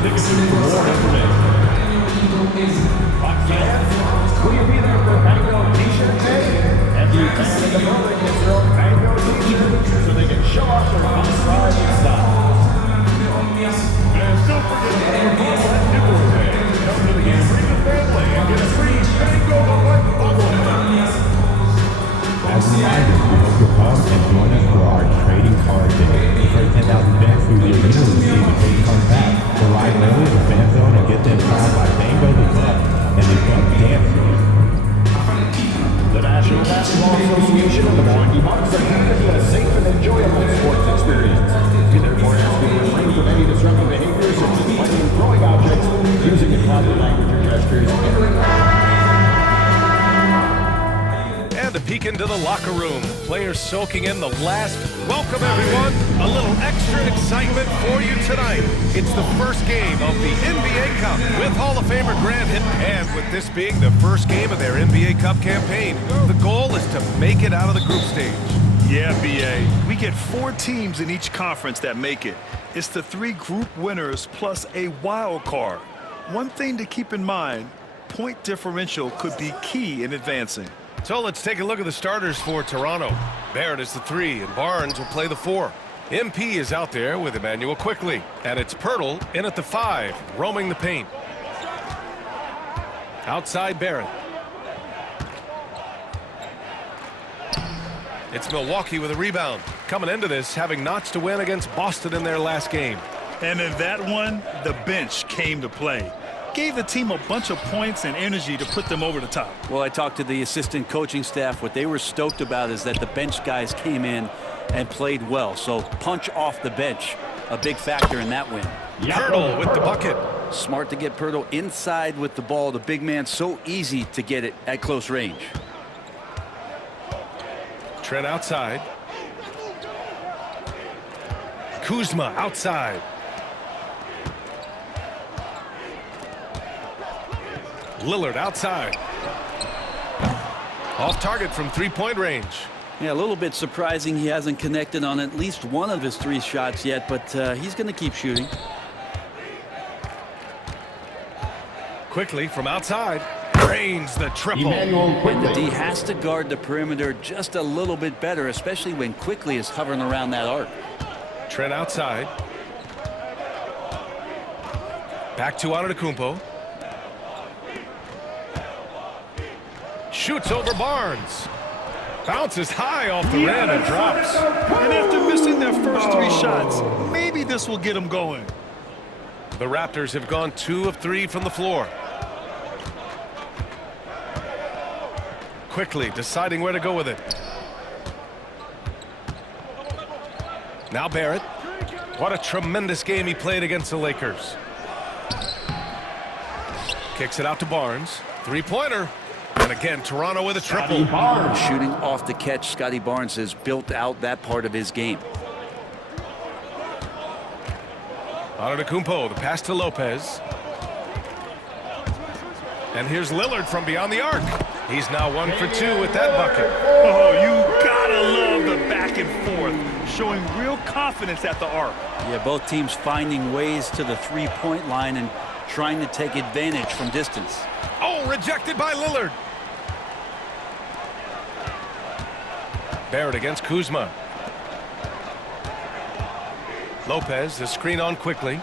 For more information. Will you be there for Mango T-shirt day? Every fan in the building gets their own Mango T-shirt so they can show off their fun pride and style. And don't forget about the giveaway day. Come to the game, bring the family, and get a free Mango the White Bubble. As a reminder, we hope you'll come and join us for our trading card day. For 10,000 fans through the arena will receive a trading card back. Arrive early at the fan zone and get them signed by Mango the Club and the Club Dance. The National Basketball Association and the Milwaukee Bucks are committed to a safe and enjoyable sports experience. We therefore ask you to refrain from any disruptive behaviors such as playing and throwing objects, using improper language or gestures, and a peek into the locker room. Players soaking in the last. Welcome, everyone. A little extra excitement for you tonight. It's the first game of the NBA Cup with Hall of Famer Grant Hill. And with this being the first game of their NBA Cup campaign, the goal is to make it out of the group stage. Yeah, B.A. We get 4 teams in each conference that make it. It's the 3 group winners plus a wild card. One thing to keep in mind, point differential could be key in advancing. So let's take a look at the starters for Toronto. Barrett is the 3, and Barnes will play the 4. MP is out there with Emmanuel Quickly, and it's Pirtle in at the 5, roaming the paint. Outside Barrett. It's Milwaukee with a rebound. Coming into this, having notched a win against Boston in their last game. And in that one, the bench came to play. Gave the team a bunch of points and energy to put them over the top. Well, I talked to the assistant coaching staff. What they were stoked about is that the bench guys came in and played well. So punch off the bench, a big factor in that win. Pirtle with the bucket. Smart to get Pirtle inside with the ball. The big man, so easy to get it at close range. Trent outside. Kuzma outside. Lillard outside. Off target from three-point range. Yeah, a little bit surprising he hasn't connected on at least one of his 3 shots yet, but he's going to keep shooting. Quickly from outside. Drains the triple. And the D has to guard the perimeter just a little bit better, especially when Quickly is hovering around that arc. Trent outside. Back to Antetokounmpo. Shoots over Barnes. Bounces high off the rim and drops. And after missing their first 3 shots, maybe this will get them going. The Raptors have gone 2 of 3 from the floor. Quickly deciding where to go with it. Now Barrett. What a tremendous game he played against the Lakers. Kicks it out to Barnes. 3-pointer. And again, Toronto with a triple. Shooting off the catch, Scotty Barnes has built out that part of his game. Antetokounmpo, the pass to Lopez. And here's Lillard from beyond the arc. He's now 1 for 2 with that bucket. Oh, you gotta love the back and forth, showing real confidence at the arc. Yeah, both teams finding ways to the 3-point line and trying to take advantage from distance. Oh, rejected by Lillard. Barrett against Kuzma. Lopez, the screen on Quickly.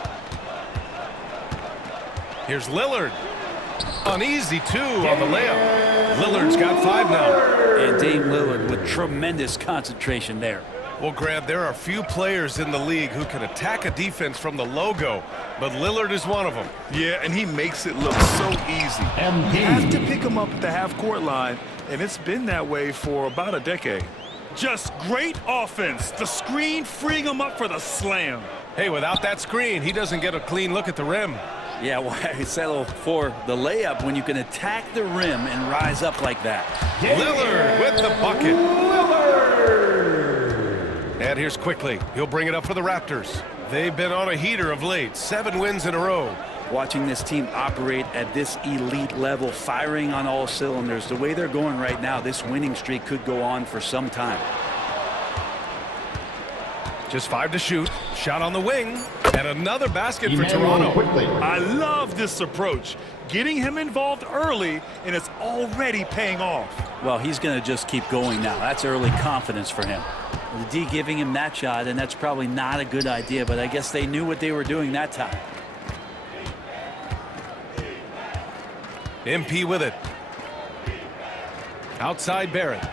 Here's Lillard. An easy 2 on the layup. Lillard's got 5 now. And Dame Lillard with tremendous concentration there. Well, Grant, there are few players in the league who can attack a defense from the logo, but Lillard is one of them. Yeah, and he makes it look so easy. You have to pick him up at the half-court line, and it's been that way for about a decade. Just great offense. The screen freeing him up for the slam. Hey, without that screen, he doesn't get a clean look at the rim. Yeah, why settle for the layup when you can attack the rim and rise up like that? Lillard with the bucket. And here's Quickly. He'll bring it up for the Raptors. They've been on a heater of late. 7 wins in a row. Watching this team operate at this elite level, firing on all cylinders, the way they're going right now, this winning streak could go on for some time. Just 5 to shoot. Shot on the wing. And another basket for Emmanuel Toronto. Quickly. I love this approach. Getting him involved early, and it's already paying off. Well, he's going to just keep going now. That's early confidence for him. The D giving him that shot, and that's probably not a good idea, but I guess they knew what they were doing that time. MP with it. Outside Barrett.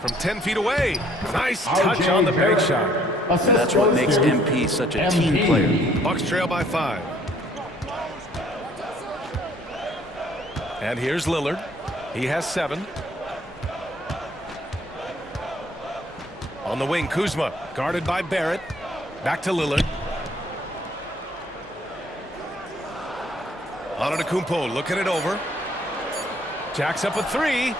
From 10 feet away. Nice touch on the bank shot. That's what makes MP such a team player. Bucks trail by 5. And here's Lillard. He has 7. On the wing, Kuzma, guarded by Barrett. Back to Lillard. Antetokounmpo looking it over. Jacks up a 3.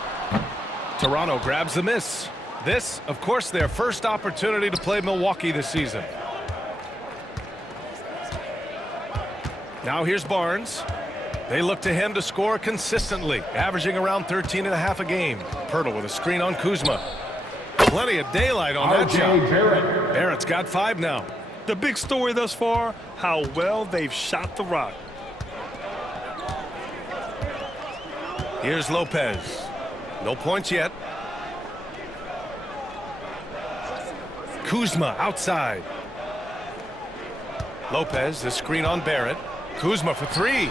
Toronto grabs the miss. This, of course, their first opportunity to play Milwaukee this season. Now here's Barnes. They look to him to score consistently, averaging around 13.5 a game. Pirtle with a screen on Kuzma. Plenty of daylight on that shot. Barrett's got 5 now. The big story thus far, how well they've shot the rock. Here's Lopez. No points yet. Kuzma outside. Lopez, the screen on Barrett. Kuzma for 3.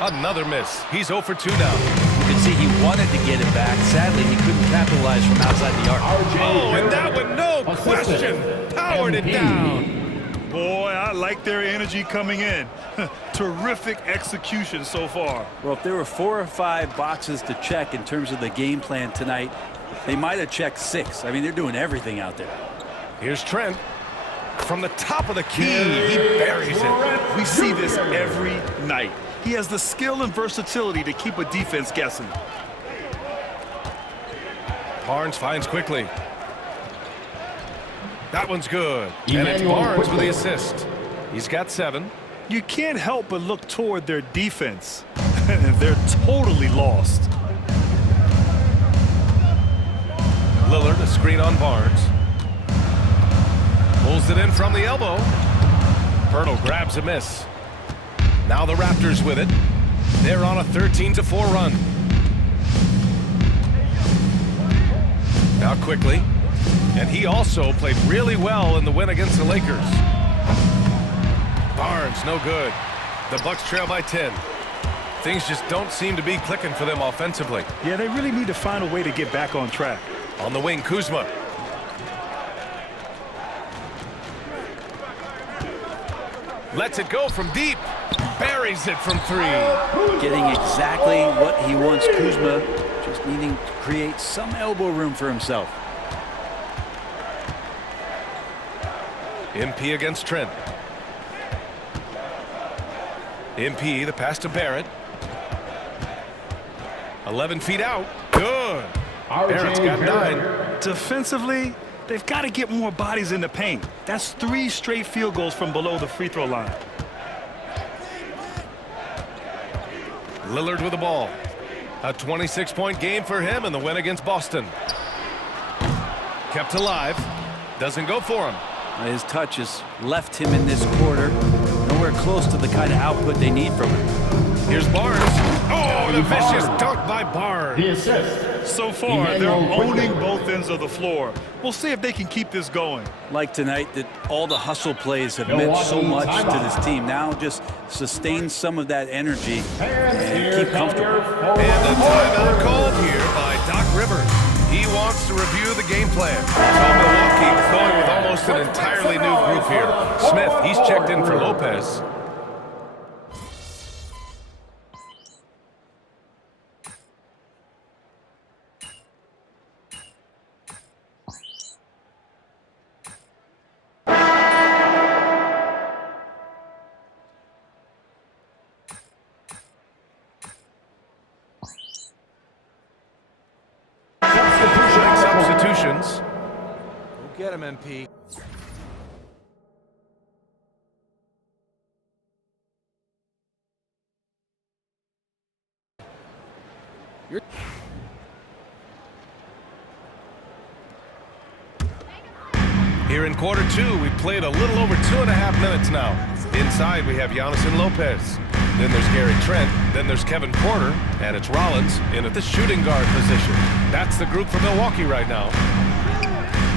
Another miss. He's 0 for 2 now. You can see he wanted to get it back. Sadly, he couldn't capitalize from outside the arc. Oh, and that one, no question, powered it down. Boy, I like their energy coming in. Terrific execution so far. Well, if there were 4 or 5 boxes to check in terms of the game plan tonight, they might have checked 6. I mean, they're doing everything out there. Here's Trent. From the top of the key, he buries it. We see this every night. He has the skill and versatility to keep a defense guessing. Barnes finds quickly. That one's good. And it's Barnes with the assist. He's got 7. You can't help but look toward their defense. They're totally lost. Lillard, a screen on Barnes. Pulls it in from the elbow. Pirtle grabs a miss. Now the Raptors with it. They're on a 13-4 run. Now quickly. And he also played really well in the win against the Lakers. Barnes, no good. The Bucks trail by 10. Things just don't seem to be clicking for them offensively. Yeah, they really need to find a way to get back on track. On the wing, Kuzma. Lets it go from deep. Buries it from 3. Getting exactly what he wants, Kuzma. Just needing to create some elbow room for himself. MP against Trent. MP, the pass to Barrett. 11 feet out. Good. Barrett's got 9. Defensively, they've got to get more bodies in the paint. That's 3 straight field goals from below the free throw line. Lillard with the ball. A 26-point game for him in the win against Boston. Kept alive. Doesn't go for him. His touch has left him in this quarter. Nowhere close to the kind of output they need from him. Here's Barnes. Oh, the vicious dunk by Barnes. The assist. So far, they're owning both ends of the floor. We'll see if they can keep this going. Like tonight, that all the hustle plays have meant so much to this team. Now just sustain some of that energy and keep comfortable. And a timeout called here by Doc Rivers. He wants to review the game plan. So Milwaukee going with almost an entirely new group here. Smith, he's checked in for Lopez. Substitutions. Go get him, MP. Here in quarter two, we've played a little over 2.5 minutes now. Inside, we have Giannis and Lopez. Then there's Gary Trent. Then there's Kevin Porter. And it's Rollins in at the shooting guard position. That's the group for Milwaukee right now.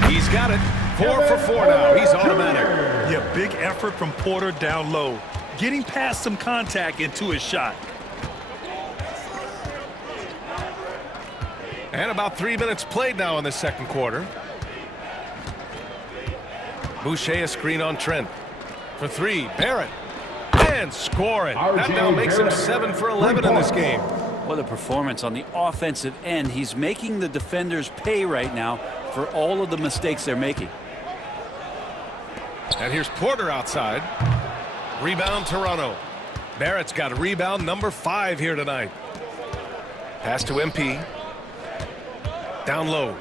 He's got it. 4 for 4 now. He's automatic. Yeah, big effort from Porter down low. Getting past some contact into his shot. And about 3 minutes played now in the second quarter. Boucher a screen on Trent. For 3, Barrett. And scoring. That now makes him 7 for 11 in this game. What a performance on the offensive end. He's making the defenders pay right now for all of the mistakes they're making. And here's Porter outside. Rebound Toronto. Barrett's got a rebound number 5 here tonight. Pass to MP. Down low.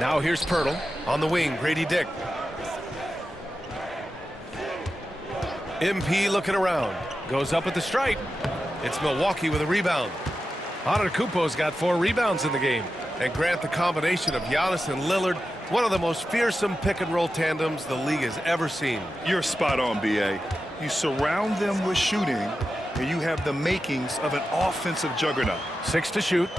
Now here's Pirtle on the wing. Grady Dick. MP looking around. Goes up at the stripe. It's Milwaukee with a rebound. Antetokounmpo's got 4 rebounds in the game. And Grant, the combination of Giannis and Lillard, one of the most fearsome pick-and-roll tandems the league has ever seen. You're spot on, B.A. You surround them with shooting, and you have the makings of an offensive juggernaut. 6 to shoot.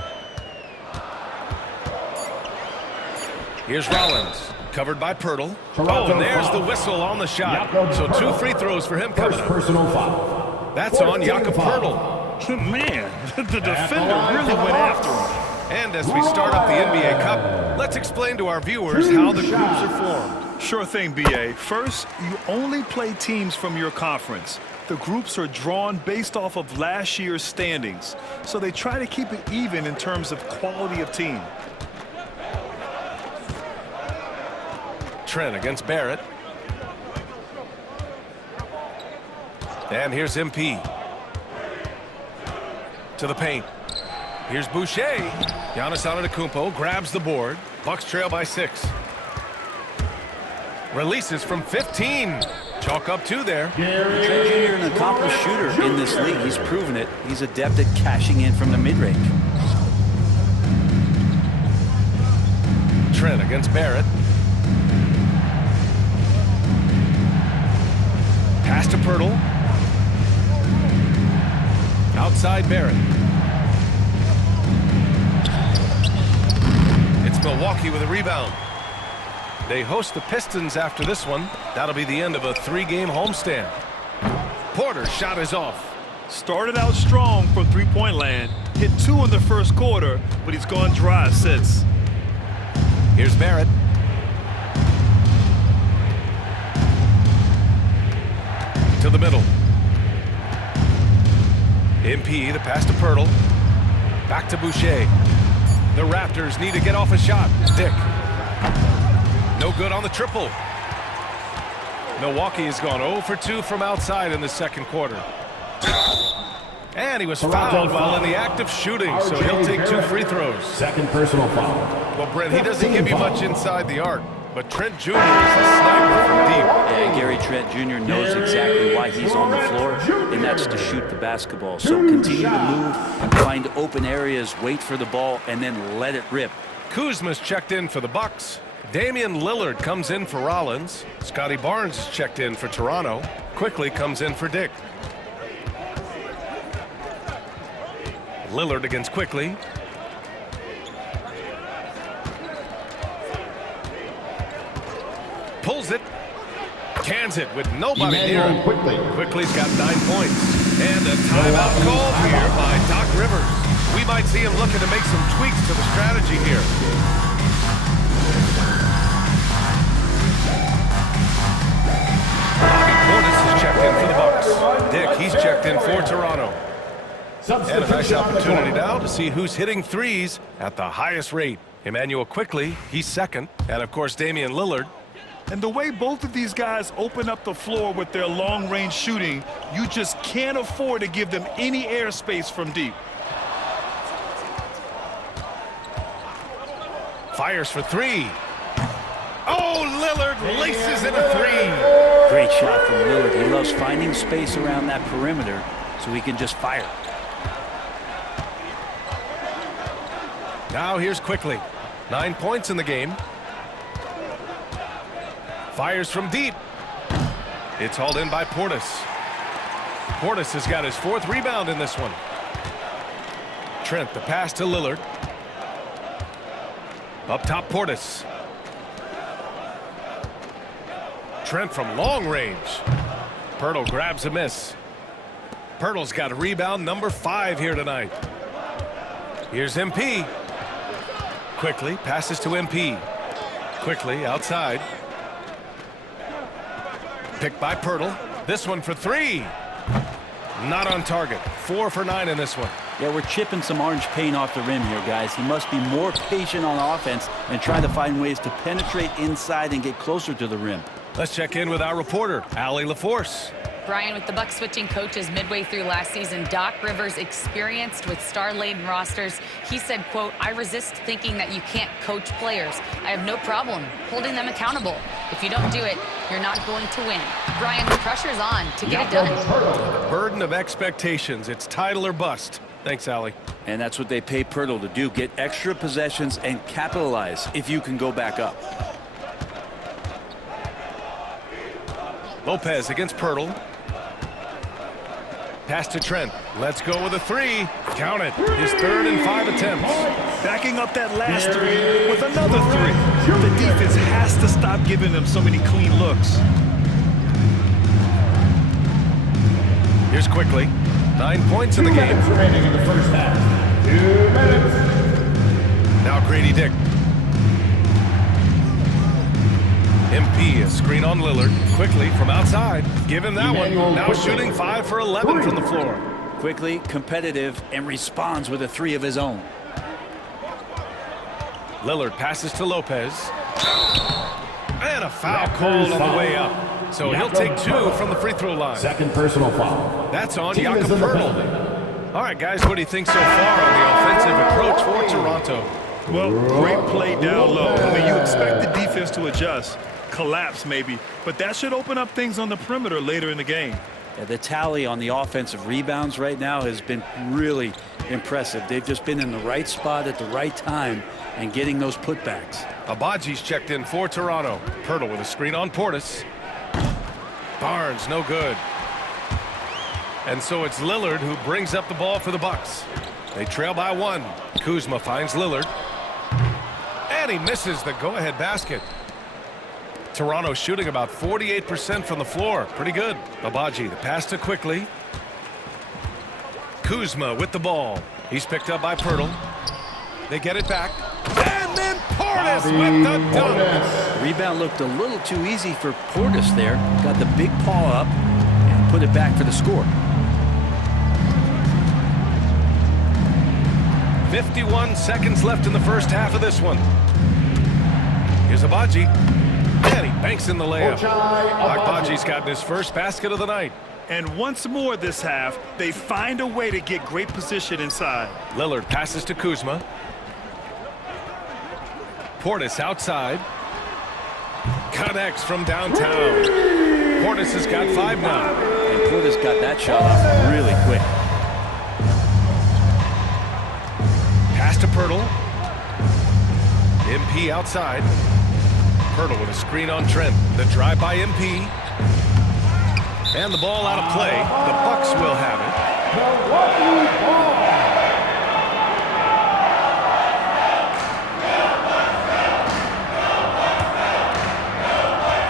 Here's Rollins, covered by Pirtle. Oh, and there's the whistle on the shot. So 2 free throws for him coming up. Personal foul. That's on Jakob Pirtle. Man, the defender really went after him. And as we start up the NBA Cup, let's explain to our viewers how the groups are formed. Sure thing, B.A. First, you only play teams from your conference. The groups are drawn based off of last year's standings, so they try to keep it even in terms of quality of team. Trent against Barrett. And here's MP. To the paint. Here's Boucher. Giannis Antetokounmpo grabs the board. Bucks trail by 6. Releases from 15. Chalk up 2 there. Trent Jr., an accomplished shooter in this league. He's proven it. He's adept at cashing in from the mid-range. Trent against Barrett. Pass to Pirtle. Outside Barrett. It's Milwaukee with a rebound. They host the Pistons after this one. That'll be the end of a 3-game homestand. Porter's shot is off. Started out strong from three-point land. Hit 2 in the first quarter, but he's gone dry since. Here's Barrett. To the middle. MP, the pass to Pirtle. Back to Boucher. The Raptors need to get off a shot. Dick. No good on the triple. Milwaukee has gone 0 for 2 from outside in the second quarter. And he was fouled while in the act of shooting, so he'll take 2 free throws. Second personal foul. Well, Brent, he doesn't give you much inside the arc, but Trent Jr. is a sniper from deep. Yeah, Gary Trent Jr. knows exactly why he's on the floor, and that's to shoot the basketball. So continue to move, find open areas, wait for the ball, and then let it rip. Kuzma's checked in for the Bucks. Damian Lillard comes in for Rollins. Scotty Barnes is checked in for Toronto. Quickly comes in for Dick. Lillard against Quickly. Pulls it. Cans it with nobody near him. Quickly's got 9 points. And a timeout called here by Doc Rivers. We might see him looking to make some tweaks to the strategy here. Checked in for the Bucks. Dick, he's checked in for Toronto. And a nice opportunity now to see who's hitting threes at the highest rate. Emmanuel Quickly, he's second. And of course, Damian Lillard. And the way both of these guys open up the floor with their long-range shooting, you just can't afford to give them any airspace from deep. Fires for 3. Oh, Lillard laces in a 3. Great shot from Lillard. He loves finding space around that perimeter so he can just fire. Now here's Quickly. 9 points in the game. Fires from deep. It's hauled in by Portis. Portis has got his 4th rebound in this one. Trent, the pass to Lillard. Up top, Portis. Trent from long range. Pirtle grabs a miss. Pirtle's got a rebound number 5 here tonight. Here's MP. Quickly passes to MP. Quickly outside. Picked by Pirtle. This one for 3. Not on target. 4 for 9 in this one. Yeah, we're chipping some orange paint off the rim here, guys. He must be more patient on offense and try to find ways to penetrate inside and get closer to the rim. Let's check in with our reporter, Allie LaForce. Brian, with the Bucks switching coaches midway through last season, Doc Rivers experienced with star-laden rosters. He said, quote, "I resist thinking that you can't coach players. I have no problem holding them accountable. If you don't do it, you're not going to win." Brian, the pressure's on to get it done. The burden of expectations. It's title or bust. Thanks, Allie. And that's what they pay Pirtle to do, get extra possessions and capitalize if you can go back up. Lopez against Pirtle. Pass to Trent. Let's go with a 3. Count it. His 3rd and 5 attempts. Backing up that last 3 with another 3. The defense has to stop giving them so many clean looks. Here's Quickly. 9 points in the game. Remaining in the first half. 2 minutes. Now Grady Dick. MP, a screen on Lillard. Quickly from outside. Give him that one. Now shooting 5 for 11 from the floor. Quickly, competitive, and responds with a 3 of his own. Lillard passes to Lopez. And a foul called on the way up. So he'll take 2 from the free throw line. 2nd personal foul. That's on Team is Jakob in the Pirtle. penalty. All right, guys, what do you think so far on the offensive approach for Toronto? Well, great play down low. I mean, you expect the defense to adjust, collapse maybe, but that should open up things on the perimeter later in the game. Yeah, the tally on the offensive rebounds right now has been really impressive. They've just been in the right spot at the right time and getting those putbacks. Abaji's checked in for Toronto. Pirtle with a screen on Portis. Barnes, no good. And so it's Lillard who brings up the ball for the Bucks. They trail by 1. Kuzma finds Lillard. And he misses the go-ahead basket. Toronto shooting about 48% from the floor. Pretty good. Abaji, the pass to Quickly. Kuzma with the ball. He's picked up by Pirtle. They get it back. And then Portis with the dunk. Rebound looked a little too easy for Portis there. Got the big paw up and put it back for the score. 51 seconds left in the first half of this one. Here's Abaji. And he banks in the layup. Abaji's gotten his first basket of the night. And once more this half, they find a way to get great position inside. Lillard passes to Kuzma. Portis outside. Connects from downtown. Portis has got 5 now. And Portis got that shot off really quick. Pass to Pirtle. MP outside. Pirtle with a screen on Trent. The drive by MP. And the ball out of play. The Bucks will have it.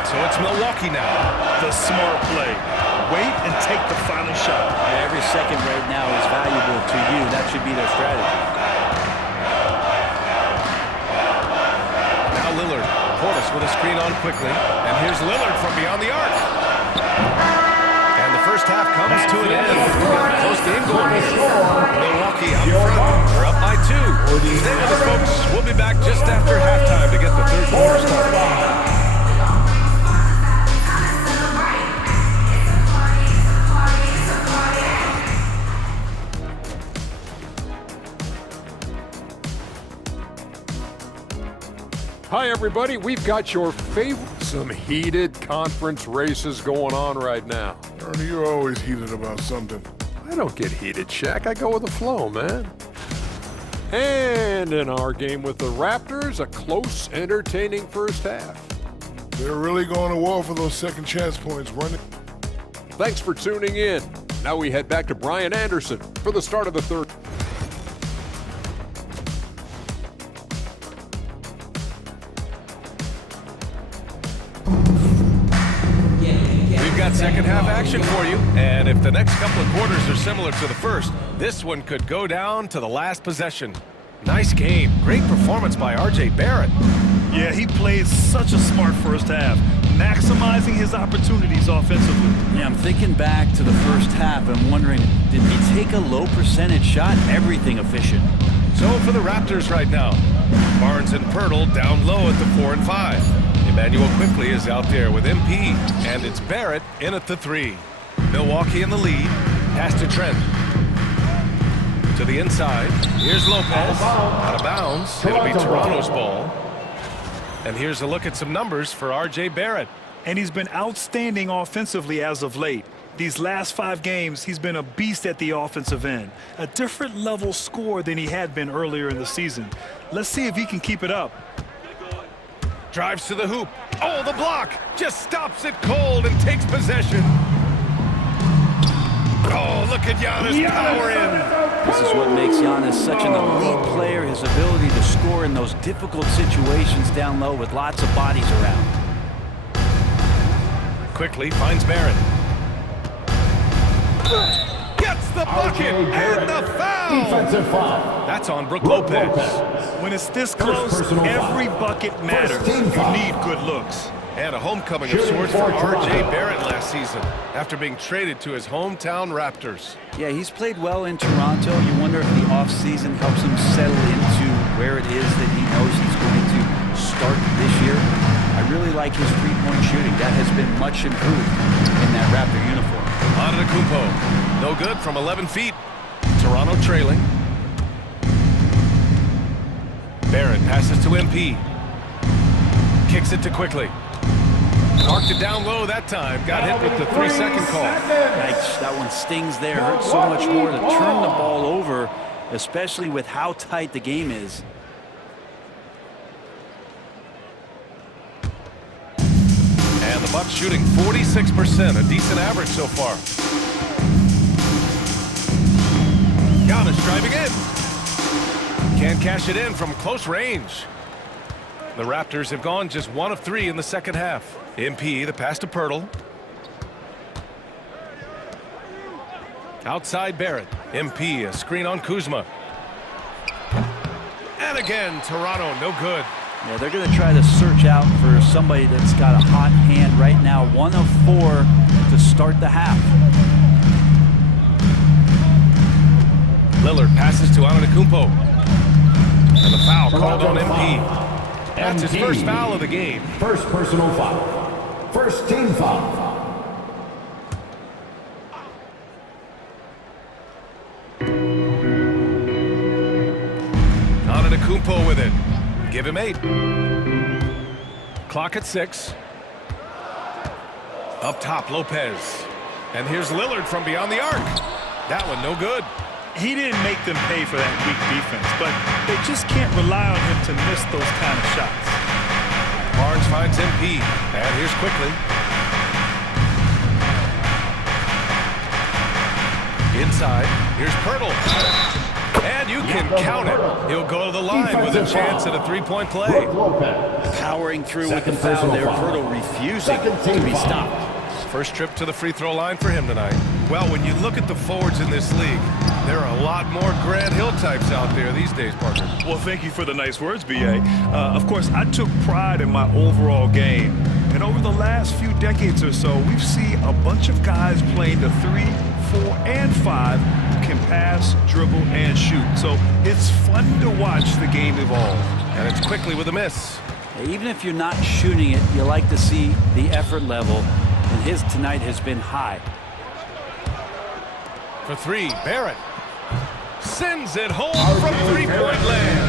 So it's Milwaukee now. The smart play. Wait and take the final shot. Every second right now is valuable to you. That should be their strategy. Now Lillard. Portis with a screen on Quickly. And here's Lillard from beyond the arc. And the first half comes to an end. We've got a close game going here. Milwaukee up front. They're up by 2. Stay with us, folks. We'll be back just after halftime to get the third quarter started. Hi, everybody. We've got your favorite. Some heated conference races going on right now. Ernie, you're always heated about something. I don't get heated, Shaq. I go with the flow, man. And in our game with the Raptors, a close, entertaining first half. They're really going to war for those second chance points, running. Thanks for tuning in. Now we head back to Brian Anderson for the start of the third. We've got second half action for you, and if the next couple of quarters are similar to the first, this one could go down to the last possession. Nice game. Great performance by RJ Barrett. Yeah, he played such a smart first half, maximizing his opportunities offensively. Yeah, I'm thinking back to the first half and wondering, did he take a low percentage shot? Everything efficient. So for the Raptors right now, Barnes and Pirtle down low at the 4 and 5. Emmanuel quickly is out there with MP, and it's Barrett in at the 3. Milwaukee in the lead. Pass to Trent. To the inside. Here's Lopez. Out of bounds. It'll be Toronto's ball. And here's a look at some numbers for RJ Barrett. And he's been outstanding offensively as of late. These last 5 games, he's been a beast at the offensive end. A different level score than he had been earlier in the season. Let's see if he can keep it up. Drives to the hoop. Oh, the block! Just stops it cold and takes possession. Oh, look at Giannis power in. This is what makes Giannis such an elite player, his ability to score in those difficult situations down low with lots of bodies around. Quickly finds Barrett. Gets the bucket and the foul. Defensive foul. That's on Brook Lopez. When it's this close, every bucket matters. You need good looks. And a homecoming of sorts for RJ Barrett last season after being traded to his hometown Raptors. Yeah, he's played well in Toronto. You wonder if the offseason helps him settle into where it is that he knows he's going to start this year. I really like his three-point shooting. That has been much improved in that Raptor uniform. Antetokounmpo, no good from 11 feet. Toronto trailing. Barrett passes to MP. Kicks it to Quickly. Marked it down low that time. Got hit with the 3-second call. Yikes, that one stings there. Hurts so much more to turn the ball over, especially with how tight the game is. And the Bucks shooting 46%, a decent average so far. Giannis driving in. Can't cash it in from close range. The Raptors have gone just 1 of 3 in the second half. MP, the pass to Pirtle. Outside Barrett. MP, a screen on Kuzma. And again, Toronto, no good. Yeah, they're going to try to search out for somebody that's got a hot hand right now. 1 of 4 to start the half. Lillard passes to Antetokounmpo. And the foul called on MP. That's his first foul of the game. First personal foul. First team foul. Antetokounmpo with it. Give him 8. Clock at 6. Up top, Lopez. And here's Lillard from beyond the arc. That one no good. He didn't make them pay for that weak defense, but they just can't rely on him to miss those kind of shots. Barnes finds MP, and here's Quickly. Inside, here's Pirtle. And you can count it. He'll go to the line with a chance at a 3-point play. Powering through with the foul there. Pirtle refusing to be stopped. First trip to the free throw line for him tonight. Well, when you look at the forwards in this league, there are a lot more Grant Hill types out there these days, partner. Well, thank you for the nice words, B.A. Of course, I took pride in my overall game. And over the last few decades or so, we've seen a bunch of guys playing the 3, 4, and 5 who can pass, dribble, and shoot. So it's fun to watch the game evolve. And it's Quickly with a miss. Even if you're not shooting it, you like to see the effort level. And his tonight has been high. For 3, Barrett. Sends it home from 3-point land.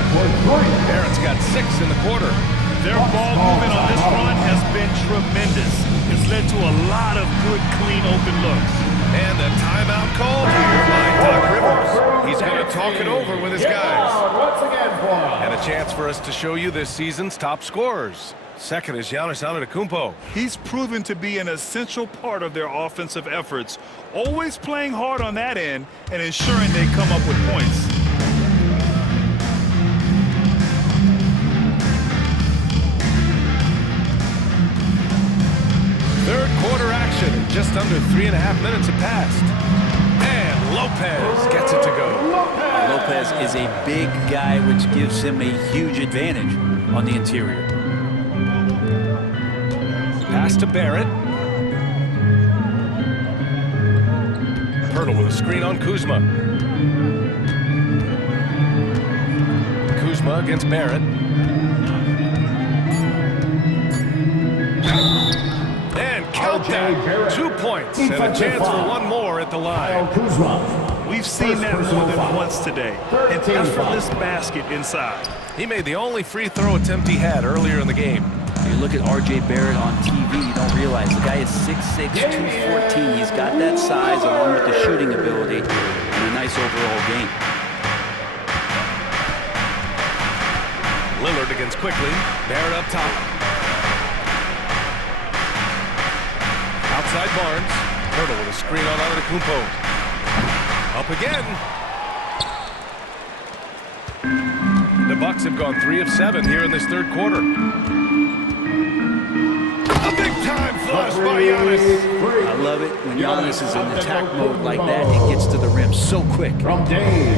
Barrett's got 6 in the quarter. Their ball movement on this run has been tremendous. It's led to a lot of good, clean, open looks. And a timeout called here by Doc Rivers, he's going to talk it over with his guys. Once again for And a chance for us to show you this season's top scorers. Second is Giannis Antetokounmpo. He's proven to be an essential part of their offensive efforts, always playing hard on that end and ensuring they come up with points. Third quarter action. Just under 3.5 minutes have passed. And Lopez gets it to go. Lopez is a big guy, which gives him a huge advantage on the interior. Pass to Barrett. Pirtle with a screen on Kuzma. Kuzma against Barrett. And count that. 2 points and a chance for one more at the line. We've seen that more than once today. An effortless basket inside. He made the only free throw attempt he had earlier in the game. You look at R.J. Barrett on TV, you don't realize the guy is 6'6", 214. He's got that size along with the shooting ability and a nice overall game. Lillard against Quickly. Barrett up top. Outside Barnes. Pirtle with a screen on Antetokounmpo. Up again. The Bucks have gone 3 of 7 here in this third quarter. A big-time flush by Giannis. I love it when Giannis is in attack mode like that and gets to the rim so quick. From Dave.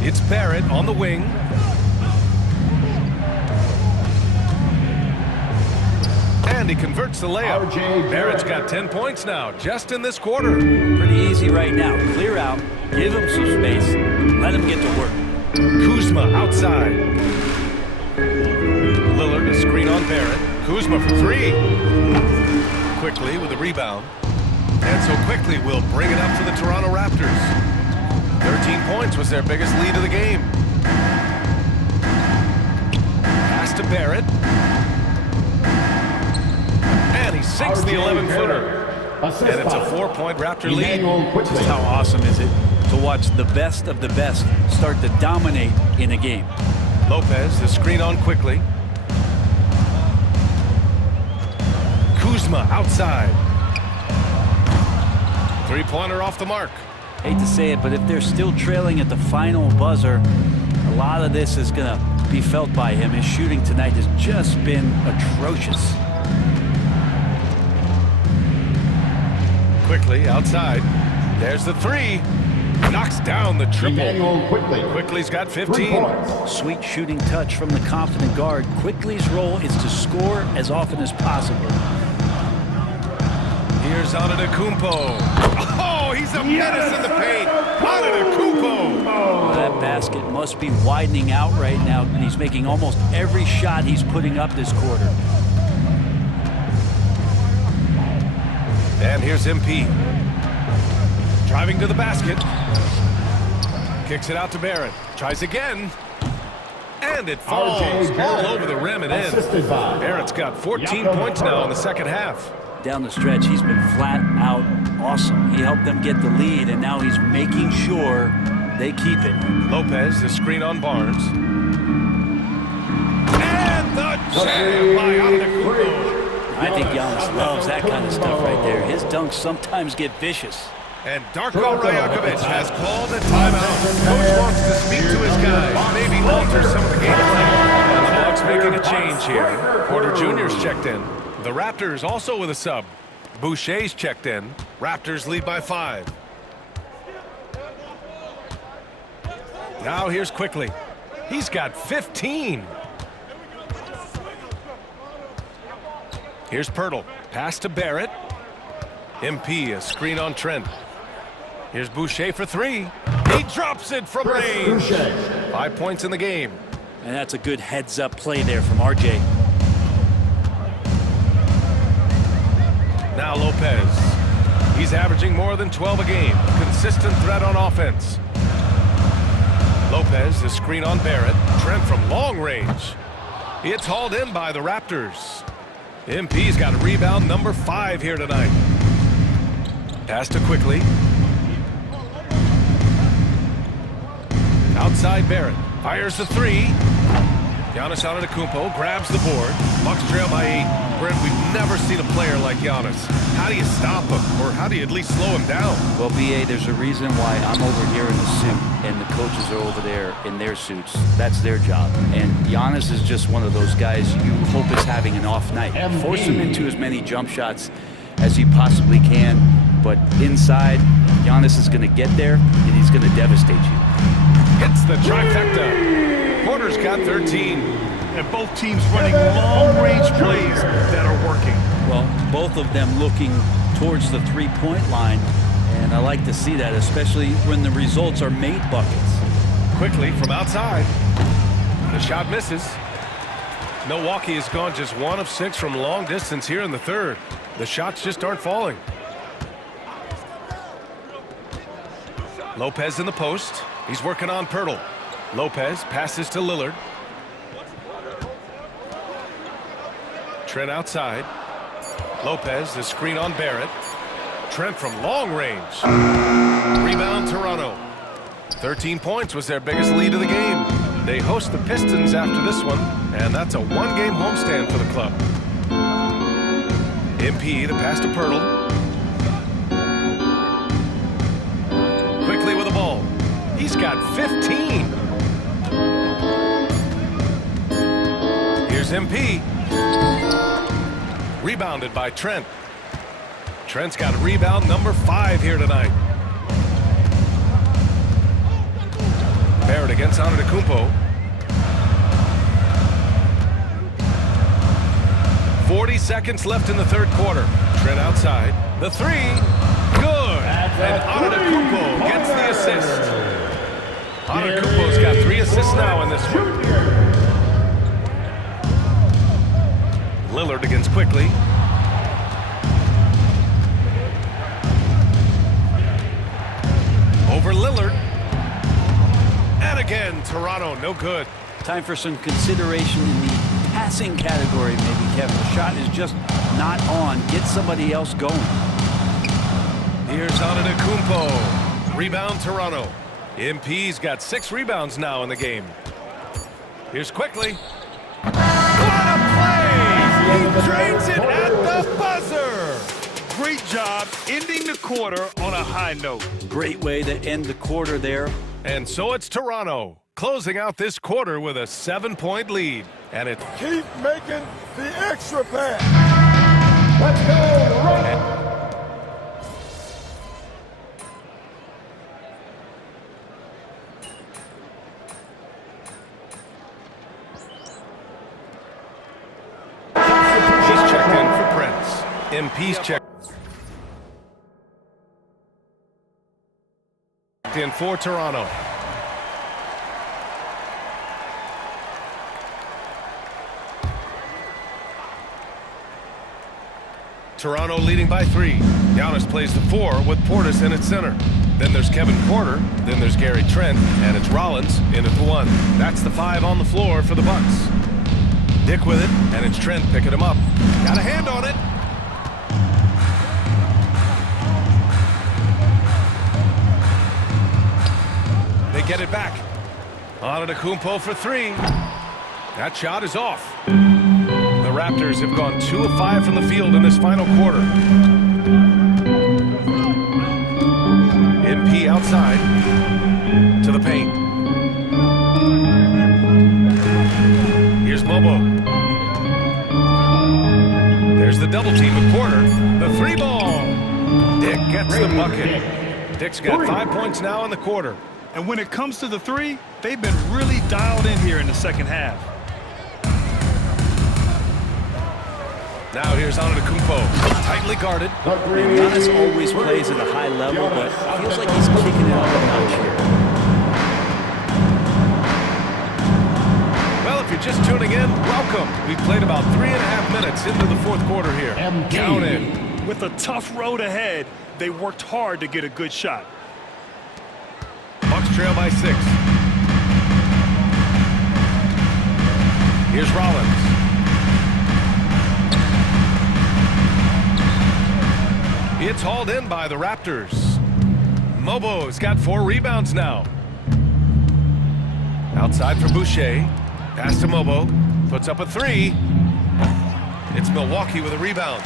It's Barrett on the wing. And he converts the layup. Barrett's got 10 points now, just in this quarter. Pretty easy right now. Clear out, give him some space, let him get to work. Kuzma outside. Lillard a screen on Barrett. Kuzma for 3. Quickly with a rebound. And so Quickly will bring it up to the Toronto Raptors. 13 points was their biggest lead of the game. Pass to Barrett. And he sinks the 11-footer. And it's a 4-point Raptor lead. Just how awesome is it to watch the best of the best start to dominate in a game. Lopez, the screen on Quickly. Kuzma outside. Three-pointer off the mark. Hate to say it, but if they're still trailing at the final buzzer, a lot of this is going to be felt by him. His shooting tonight has just been atrocious. Quickly outside. There's the 3. Knocks down the triple. Quickly's got 15. Sweet shooting touch from the confident guard. Quickly's role is to score as often as possible. Here's Antetokounmpo. Oh, he's a menace in the paint. Antetokounmpo. That basket must be widening out right now, and he's making almost every shot he's putting up this quarter. And here's MP. Driving to the basket. Kicks it out to Barrett. Tries again. And it falls all over the rim and in. Barrett's got 14 points now in the second half. Down the stretch, he's been flat out awesome. He helped them get the lead, and now he's making sure they keep it. Lopez, the screen on Barnes. And the jam by Antetokounmpo. I think Giannis loves that kind of stuff right there. His dunks sometimes get vicious. And Darko Rajakovic has called a timeout. Coach wants to speak to his guys, maybe alter some of the game plan. And the Bucks making a change here. Porter Jr.'s checked in. The Raptors also with a sub. Boucher's checked in. Raptors lead by 5. Now here's Quickly. He's got 15. Here's Pirtle. Pass to Barrett. MP, a screen on Trent. Here's Boucher for 3. He drops it from range. 5 points in the game. And that's a good heads-up play there from RJ. Now Lopez. He's averaging more than 12 a game. Consistent threat on offense. Lopez, the screen on Barrett. Trent from long range. It's hauled in by the Raptors. MP's got a rebound number 5 here tonight. Pass to Quickly. Outside Barrett. Fires the three. Giannis Antetokounmpo grabs the board. Bucks trail by 8. Brent, we've never seen a player like Giannis. How do you stop him? Or how do you at least slow him down? Well, BA, there's a reason why I'm over here in the suit and the coaches are over there in their suits. That's their job. And Giannis is just one of those guys you hope is having an off night. Force him into as many jump shots as you possibly can. But inside, Giannis is going to get there and he's going to devastate you. Hits the trifecta. Porter's got 13. And both teams running long-range plays that are working. Well, both of them looking towards the three-point line, and I like to see that, especially when the results are made buckets. Quickly from outside. The shot misses. Milwaukee has gone just 1 of 6 from long distance here in the third. The shots just aren't falling. Lopez in the post. He's working on Pirtle. Lopez passes to Lillard. Trent outside. Lopez, the screen on Barrett. Trent from long range. Rebound Toronto. 13 points was their biggest lead of the game. They host the Pistons after this one, and that's a 1-game homestand for the club. MP, the pass to Pirtle. Quickly with the ball. He's got 15. Here's MP. Rebounded by Trent. Trent's got rebound number 5 here tonight. Barrett against Antetokounmpo. 40 seconds left in the third quarter. Trent outside. The three. Good. And Antetokounmpo gets the assist. Antetokounmpo's got 3 assists now in this one. Lillard against Quickly. Over Lillard. And again, Toronto, no good. Time for some consideration in the passing category, maybe, Kevin. The shot is just not on. Get somebody else going. Here's Antetokounmpo. Rebound, Toronto. MP's got 6 rebounds now in the game. Here's Quickly. What a play! He drains it at the buzzer! Great job ending the quarter on a high note. Great way to end the quarter there. And so it's Toronto, closing out this quarter with a 7-point lead. And it Keep making the extra pass. Let's go, Toronto. He's checked in for Prince. MP's checked in for Toronto. Toronto leading by 3. Giannis plays the 4 with Portis in at center. Then there's Kevin Porter. Then there's Gary Trent. And it's Rollins in at the 1. That's the 5 on the floor for the Bucks. Dick with it, and it's Trent picking him up. Got a hand on it. They get it back. Antetokounmpo for 3. That shot is off. The Raptors have gone 2 of 5 from the field in this final quarter. MP outside to the paint. Here's Mobo. There's the double team with Porter. The 3-ball. Dick gets the bucket. Dick's got 5 points now in the quarter. And when it comes to the 3, they've been really dialed in here in the second half. Now here's Antetokounmpo, tightly guarded. Giannis always plays at a high level, but it feels like he's kicking it up a notch here. Well, if you're just tuning in, welcome. We've played about 3.5 minutes into the fourth quarter here. Count in. With a tough road ahead, they worked hard to get a good shot. Bucks trail by 6. Here's Rollins. It's hauled in by the Raptors. Mobo's got 4 rebounds now. Outside for Boucher. Pass to Mobo. Puts up a three. It's Milwaukee with a rebound.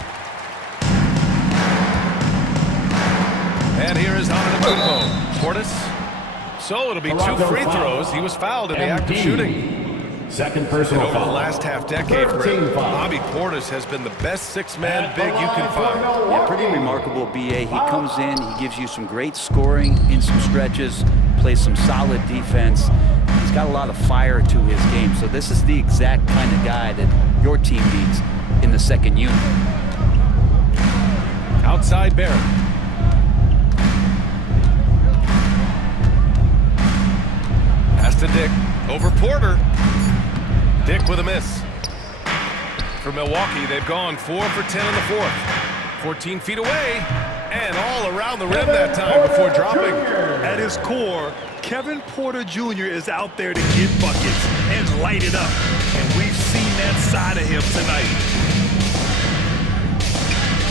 And here is Antetokounmpo. Portis. So it'll be 2 free throws. He was fouled in the act of shooting. Second personal Over the last half decade, Rick, Bobby Portis has been the best six-man big you can find. Yeah, pretty remarkable, B.A. He comes in, he gives you some great scoring in some stretches, plays some solid defense. He's got a lot of fire to his game, so this is the exact kind of guy that your team needs in the second unit. Outside Barrett. Pass to Dick. Over Porter. Dick with a miss. For Milwaukee, they've gone 4 for 10 in the fourth. 14 feet away, and all around the rim that time before dropping. At his core, Kevin Porter Jr. is out there to get buckets and light it up. And we've seen that side of him tonight.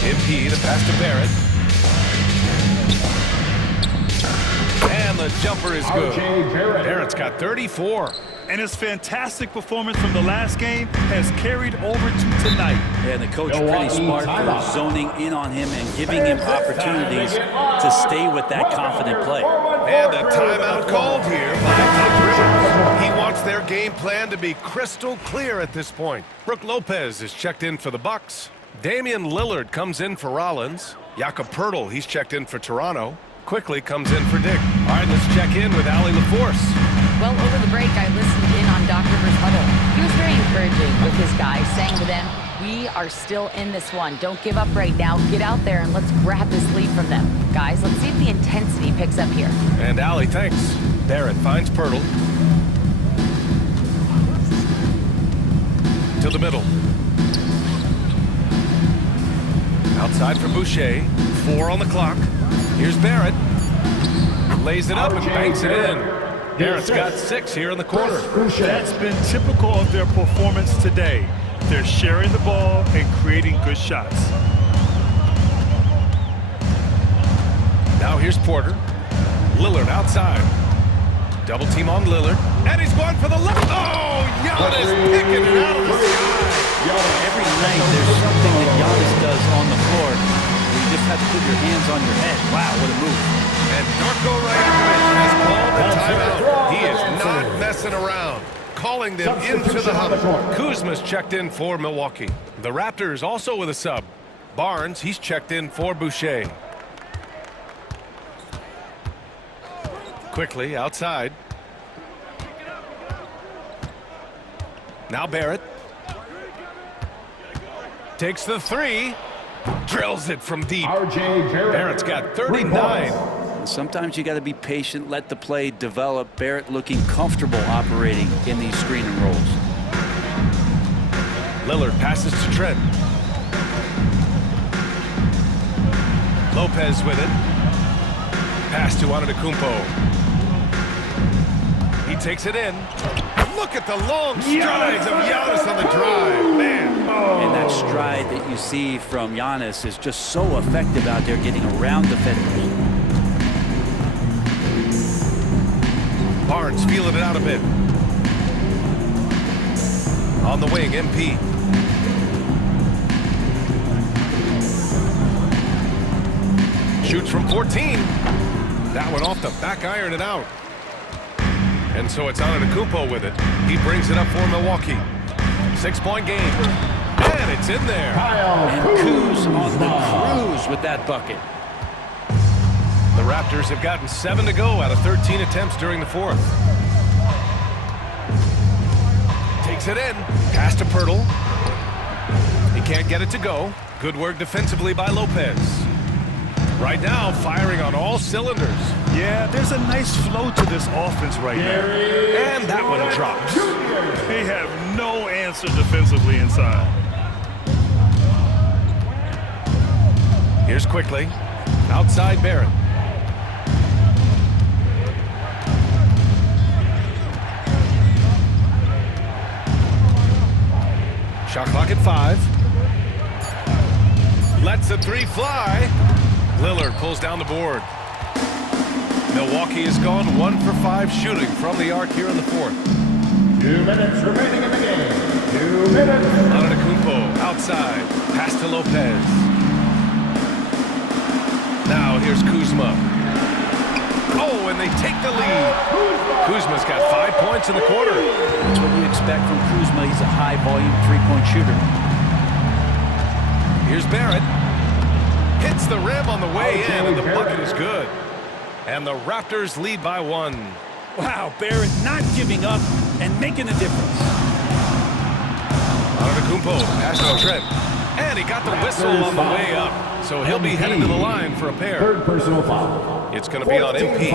MP, the pass to Barrett. And the jumper is good. Barrett's got 34. And his fantastic performance from the last game has carried over to tonight. Yeah, the coach pretty smart for zoning in on him and giving him opportunities to stay with that confident play. And a timeout called here by Doc Rivers. He wants their game plan to be crystal clear at this point. Brook Lopez is checked in for the Bucks. Damian Lillard comes in for Rollins. Jakob Poeltl, he's checked in for Toronto. Quickly comes in for Dick. All right, let's check in with Allie LaForce. Well, over the break, I listened in on Doc Rivers' huddle. He was very encouraging with his guys, saying to them, we are still in this one. Don't give up right now. Get out there and let's grab this lead from them. Guys, let's see if the intensity picks up here. And Allie, thanks. Barrett finds Poeltl. To the middle. Outside for Boucher. 4 on the clock. Here's Barrett. Lays it up and banks it in. Barrett's got 6 here in the quarter. That's been typical of their performance today. They're sharing the ball and creating good shots. Now here's Porter. Lillard outside. Double team on Lillard. And he's going for the left. Oh, Giannis picking it out of the sky. Every night there's something that Giannis does on the floor. You just have to put your hands on your head. Wow, what a move. And Darko Rajakovic has called the timeout. He is not messing around. Calling them into the huddle. Kuzma's checked in for Milwaukee. The Raptors also with a sub. Barnes, he's checked in for Boucher. Quickly outside. Now Barrett. Takes the 3. Drills it from deep. Barrett's got 39. Sometimes you got to be patient, let the play develop. Barrett looking comfortable operating in these screen and rolls. Lillard passes to Trent. Lopez with it. Pass to Antetokounmpo. He takes it in. Look at the long strides of Giannis on the drive. Man. And that stride that you see from Giannis is just so effective out there getting around defenders. Barnes feeling it out a bit. On the wing, MP. Shoots from 14. That one off the back iron and out. And so it's Antetokounmpo with it. He brings it up for Milwaukee. 6-point game. And it's in there. And Kuz on the cruise with that bucket. The Raptors have gotten 7 to go out of 13 attempts during the fourth. Takes it in. Pass to Poeltl. He can't get it to go. Good work defensively by Lopez. Right now, firing on all cylinders. Yeah, there's a nice flow to this offense right now. And that one drops. They have no answer defensively inside. Here's Quickly. Outside Barrett. Shot clock at 5. Lets the 3 fly. Lillard pulls down the board. Milwaukee has gone 1 for 5 shooting from the arc here in the fourth. 2 minutes remaining in the game. 2 minutes. Antetokounmpo outside. Pass to Lopez. Now here's Kuzma. Oh, and they take the lead. Kuzma's got 5 points in the quarter. That's what you expect from Kuzma. He's a high-volume three-point shooter. Here's Barrett. Hits the rim on the way in, and the bucket is good. And the Raptors lead by 1. Wow, Barrett not giving up and making a difference. Antetokounmpo pass to Trent. And he got the whistle on the way up. So he'll be headed to the line for a pair. Third personal foul. It's going to be on MP.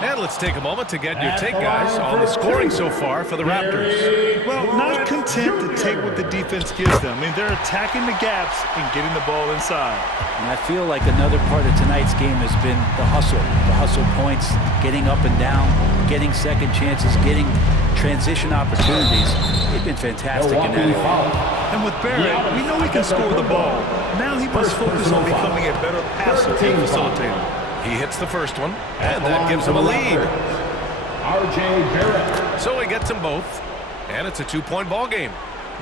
And let's take a moment to get your take, guys, on the scoring so far for the Raptors. Well, not content to take what the defense gives them. I mean, they're attacking the gaps and getting the ball inside. And I feel like another part of tonight's game has been the hustle points, getting up and down, getting second chances, getting transition opportunities. They've been fantastic in that area. And with Barrett, we know he can score the ball. Now he must focus on becoming a better passer and facilitator. He hits the first one, and that gives him a lead. R.J. Barrett. So he gets them both, and it's a 2-point ball game.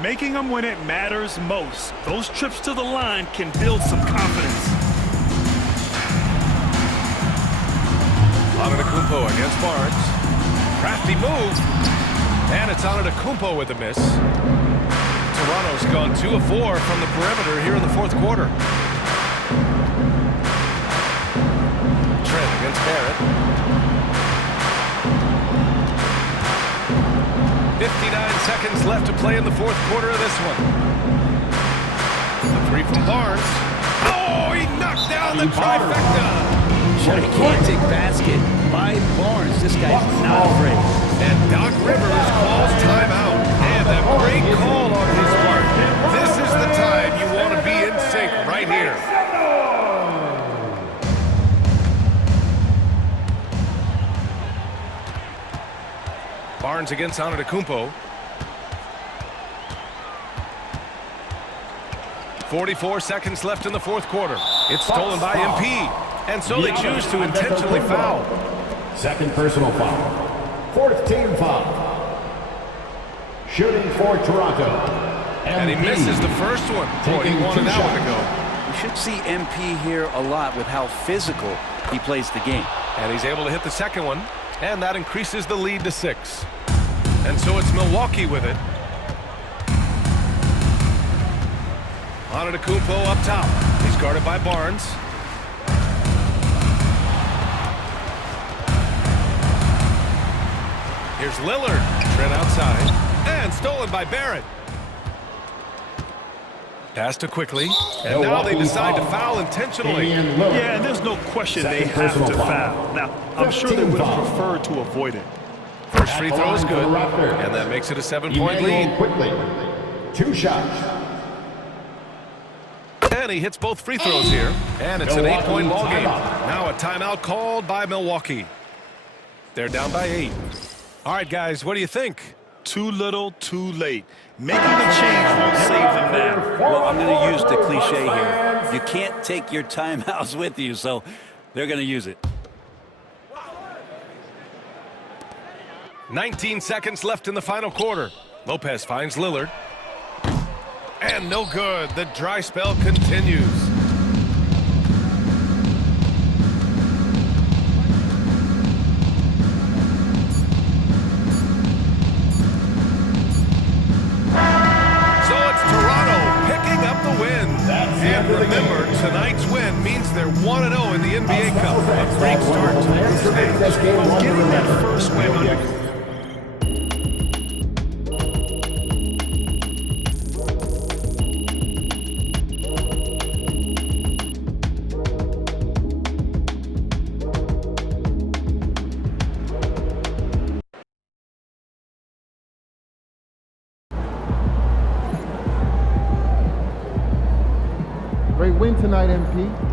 Making them when it matters most. Those trips to the line can build some confidence. Antetokounmpo against Barnes. Crafty move, and it's Antetokounmpo with a miss. Toronto's gone 2 of 4 from the perimeter here in the fourth quarter. Trent against Barrett. 59 seconds left to play in the fourth quarter of this one. The 3 from Barnes. Oh, he knocked down the trifecta. Gigantic basket by Barnes. This guy's not afraid. And Doc Rivers calls timeout. And a great call on his part. This is the time you want to be in sync right here. Barnes against Antetokounmpo. 44 seconds left in the fourth quarter. It's stolen by MP. And so they choose to intentionally foul. Second personal foul. Fourth team foul. Shooting for Toronto. And he misses the first one. Boy, he wanted that one to go. You should see MP here a lot with how physical he plays the game. And he's able to hit the second one. And that increases the lead to 6. And so it's Milwaukee with it. Antetokounmpo up top. He's guarded by Barnes. Here's Lillard. Trent outside. And stolen by Barrett. Pass to quickly. And now they decide to foul intentionally. Yeah, and there's no question they have to foul. Now, I'm sure they would have preferred to avoid it. First free throw is good. And that makes it a 7-point lead. Quickly. 2 shots. And he hits both free throws here. And it's an 8-point ball game. Now a timeout called by Milwaukee. They're down by 8. All right, guys, what do you think? Too little, too late. Making a change won't save them now. Well, I'm going to use the cliche here. You can't take your timeouts with you, so they're going to use it. 19 seconds left in the final quarter. Lopez finds Lillard. And no good. The dry spell continues. And remember, tonight's win means they're 1-0 in the NBA Cup. A great start to the stage. Getting that first win under Great win tonight, MP.